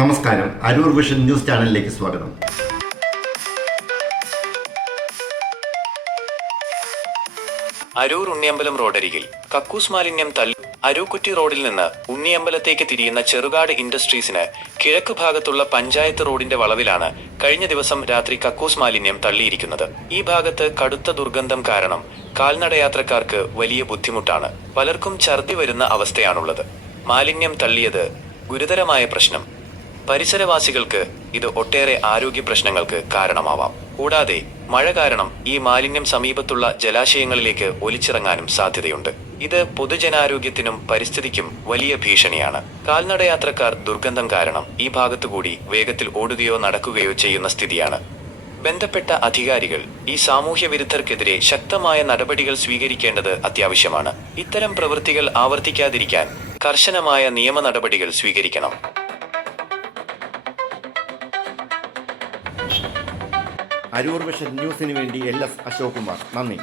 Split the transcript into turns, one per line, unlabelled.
നമസ്കാരം. Aroor vision news ചാനലിലേക്ക് സ്വാഗതം.
അരൂർ ഉണ്ണിയമ്പലം റോഡരികിൽ കക്കൂസ് മാലിന്യം തള്ളി അരൂക്കുറ്റി റോഡിൽ നിന്ന് ഉണ്ണിയമ്പലത്തേക്ക് തിരിയുന്ന ചെറുകാട് ഇൻഡസ്ട്രീസിന് കിഴക്ക് ഭാഗത്തുള്ള പഞ്ചായത്ത് റോഡിന്റെ വളവിലാണ് കഴിഞ്ഞ ദിവസം രാത്രി കക്കൂസ് മാലിന്യം തള്ളിയിരിക്കുന്നത്. ഈ ഭാഗത്ത് കടുത്ത ദുർഗന്ധം കാരണം കാൽനടയാത്രക്കാർക്ക് വലിയ ബുദ്ധിമുട്ടാണ്. പലർക്കും ഛർദി വരുന്ന അവസ്ഥയാണുള്ളത്. മാലിന്യം തള്ളിയത് ഗുരുതരമായ പ്രശ്നം. പരിസരവാസികൾക്ക് ഇത് ഒട്ടേറെ ആരോഗ്യ പ്രശ്നങ്ങൾക്ക് കാരണമാവാം. കൂടാതെ മഴ കാരണം ഈ മാലിന്യം സമീപത്തുള്ള ജലാശയങ്ങളിലേക്ക് ഒലിച്ചിറങ്ങാനും സാധ്യതയുണ്ട്. ഇത് പൊതുജനാരോഗ്യത്തിനും പരിസ്ഥിതിക്കും വലിയ ഭീഷണിയാണ്. കാൽനടയാത്രക്കാർ ദുർഗന്ധം കാരണം ഈ ഭാഗത്തുകൂടി വേഗത്തിൽ ഓടുകയോ നടക്കുകയോ ചെയ്യുന്ന സ്ഥിതിയാണ്. ബന്ധപ്പെട്ട അധികാരികൾ ഈ സാമൂഹ്യ വിരുദ്ധർക്കെതിരെ ശക്തമായ നടപടികൾ സ്വീകരിക്കേണ്ടത് അത്യാവശ്യമാണ്. ഇത്തരം പ്രവൃത്തികൾ ആവർത്തിക്കാതിരിക്കാൻ കർശനമായ നിയമ നടപടികൾ സ്വീകരിക്കണം.
അരൂർ വിഷൻ ന്യൂസിന് വേണ്ടി എൽ എസ് അശോക് കുമാർ നന്ദി.